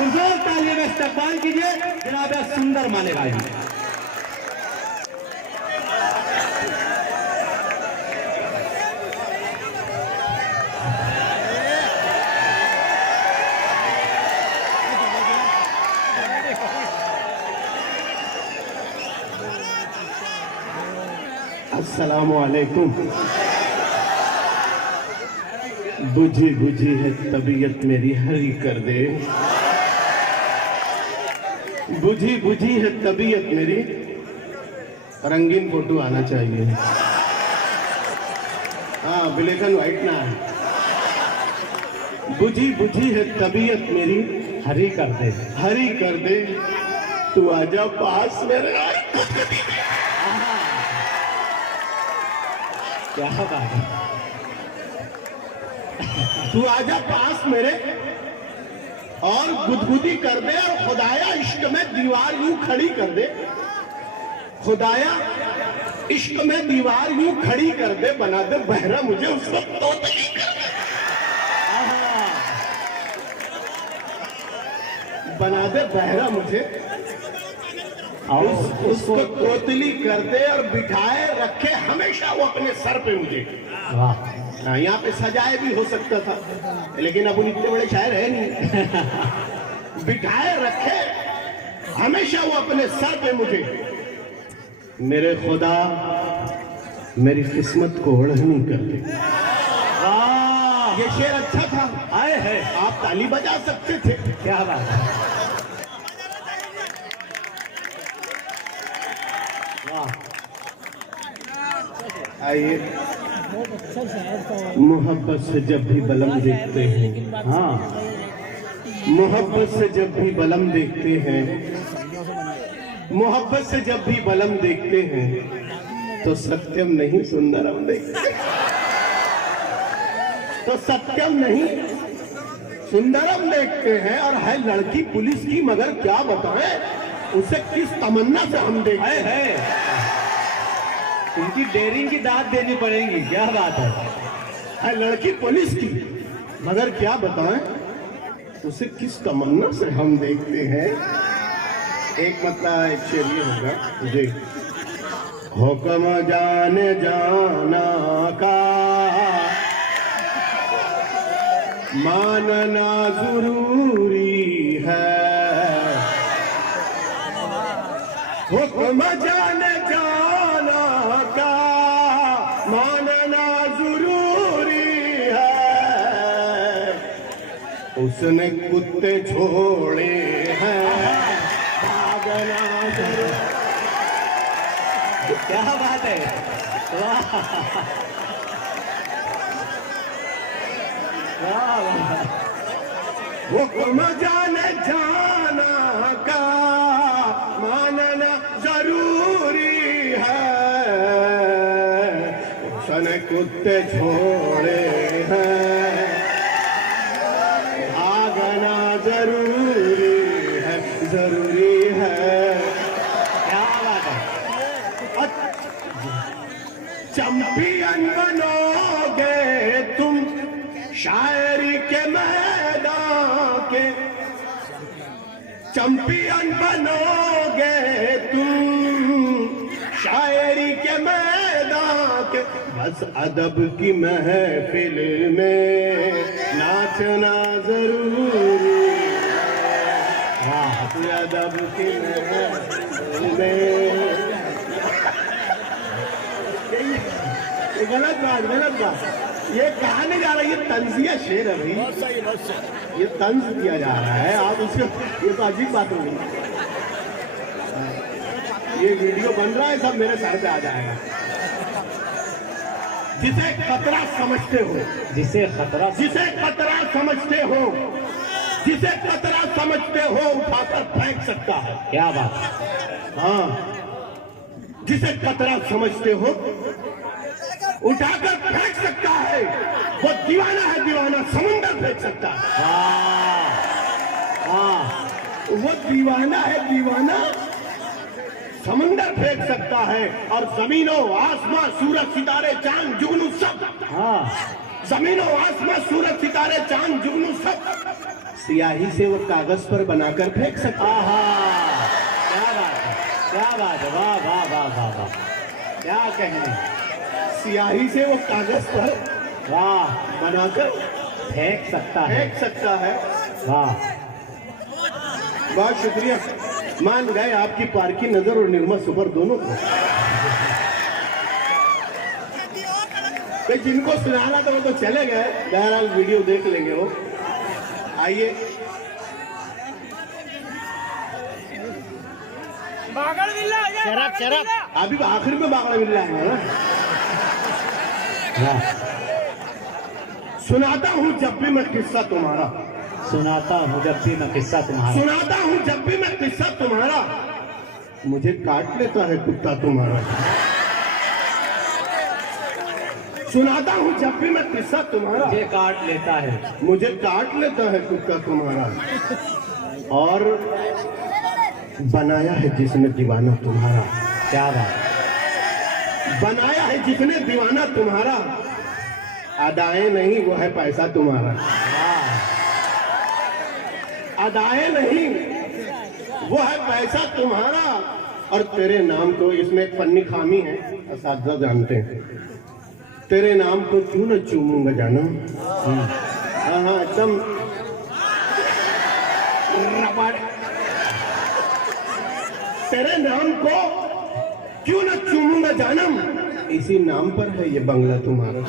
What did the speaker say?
पुरजोर तालियों में इस्तकबाल कीजिए जनाब सुंदर मालेगा जी। अस्सलामु अलैकुम। बुझी बुझी है तबीयत मेरी हरी कर दे, बुझी बुझी है तबीयत मेरी। रंगीन फोटो आना चाहिए, हाँ ब्लैक एंड व्हाइट ना। बुझी बुझी है तबीयत मेरी हरी कर दे, हरी कर दे। तू आजा पास मेरे। क्या बात है। तू आजा पास मेरे और गुदगुदी कर दे, और खुदाया इश्क में दीवार यूं खड़ी कर दे। खुदाया इश्क में दीवार यूं खड़ी कर दे, बना दे बहरा मुझे उस वक्त तोतली कर दे। बना दे बहरा मुझे, उसको तोतली कर दे और बिठाए रखे हमेशा वो अपने सर पे मुझे। वाह, यहाँ पे सजाए भी हो सकता था, लेकिन अब इतने बड़े शायर है नहीं। बिठाए रखे हमेशा वो अपने सर पे मुझे। मेरे खुदा मेरी किस्मत को ओढ़नी कर दे। वाह, ये शेर अच्छा था, आए है। आप ताली बजा सकते थे। क्या बात है। आइए, मोहब्बत से जब भी बलम देखते हैं, हाँ, मोहब्बत से जब भी बलम देखते हैं, मोहब्बत से जब भी बलम देखते हैं, तो सत्यम नहीं सुंदरम देखते हैं। तो सत्यम नहीं सुंदरम देखते हैं। और है लड़की पुलिस की, मगर क्या बताएं उसे किस तमन्ना से हम देखते हैं। इनकी डेयरिंग की दाद देनी पड़ेगी। क्या बात है लड़की पुलिस की, मगर क्या बताएं उसे किस तमन्ना से हम देखते हैं। एक मतलब एक शेर ये होगा जी। हुक्म जाने जाना का मानना जरूरी है, हुक्म जाने जाना का मानना जरूरी है। उसने कुत्ते छोड़े हैं, भागना जरूरी। क्या बात है। वाह वाह, हुक्म जाने जाना का मानना जरूरी है। उसने कुत्ते छोड़े हैं, भागना जरूरी है, जरूरी है। क्या बात है। चैंपियन बनोगे तुम शायरी के मैदान के, चैंपियन बनोगे तुम शायरी के मैदान के। बस अदब की महफिल में नाचना जरूरी है। अदब की महफिल में गलत बात, गलत बात। ये कहा नहीं जा रहा, ये तंजिया शेर है भाई, ये तंज दिया जा रहा है। आप उसको, ये तो अजीब बात होगी। ये वीडियो बन रहा है, सब मेरे सर पे आ जाएगा। जिसे खतरा समझते हो, जिसे खतरा, जिसे खतरा समझते हो, जिसे खतरा समझते हो उठाकर फेंक सकता है। क्या बात है। हाँ, जिसे खतरा समझते हो उठाकर फेंक सकता है, वो दीवाना है, दीवाना समुंदर फेंक सकता है। वो दीवाना है, दीवाना समुंदर फेंक सकता है। और जमीनों आसमां सूरज सितारे चांद जुगनू सब, हाँ, जमीनों आसमां सूरज सितारे चांद जुगनू सब स्याही से वो कागज पर बनाकर फेंक सकता है। आहा, क्या बात है, क्या बात है, वाह वाह वाह वाह वाह, क्या कहने, स्याही से वो कागज पर वाह, बनाकर फेंक सकता है, फेंक सकता है। वाह, बहुत शुक्रिया, मान गए आपकी पार की नजर और निर्मल सुपर दोनों को। जिनको सुनाना था वो तो चले गए, बहरहाल वीडियो देख लेंगे वो। आइए चरक चरक अभी आखिर में बागड़ा मिल रहा है ना। वाह, सुनाता हूँ जब भी मैं किस्सा तुम्हारा, सुनाता हूँ जब भी मैं किस्सा तुम्हारा, सुनाता हूँ जब भी मैं किस्सा तुम्हारा, मुझे काट लेता है कुत्ता तुम्हारा। सुनाता हूँ जब भी मैं किस्सा तुम्हारा, मुझे काट लेता है, मुझे काट लेता है कुत्ता तुम्हारा। और बनाया है जिसने दीवाना तुम्हारा, क्या बात, बनाया है जिसने दीवाना तुम्हारा, अदाएं नहीं वो है पैसा तुम्हारा, वाह, अदाएं नहीं वो है पैसा तुम्हारा। और तेरे नाम को, इसमें एक फन्नी खामी है, असातिज़ा जानते हैं, तेरे नाम को क्यों न चूमूंगा जानम। हाँ हाँ एकदम रबड़। तेरे नाम को क्यों न चूमूंगा जानम, इसी नाम पर है ये बंगला तुम्हारा।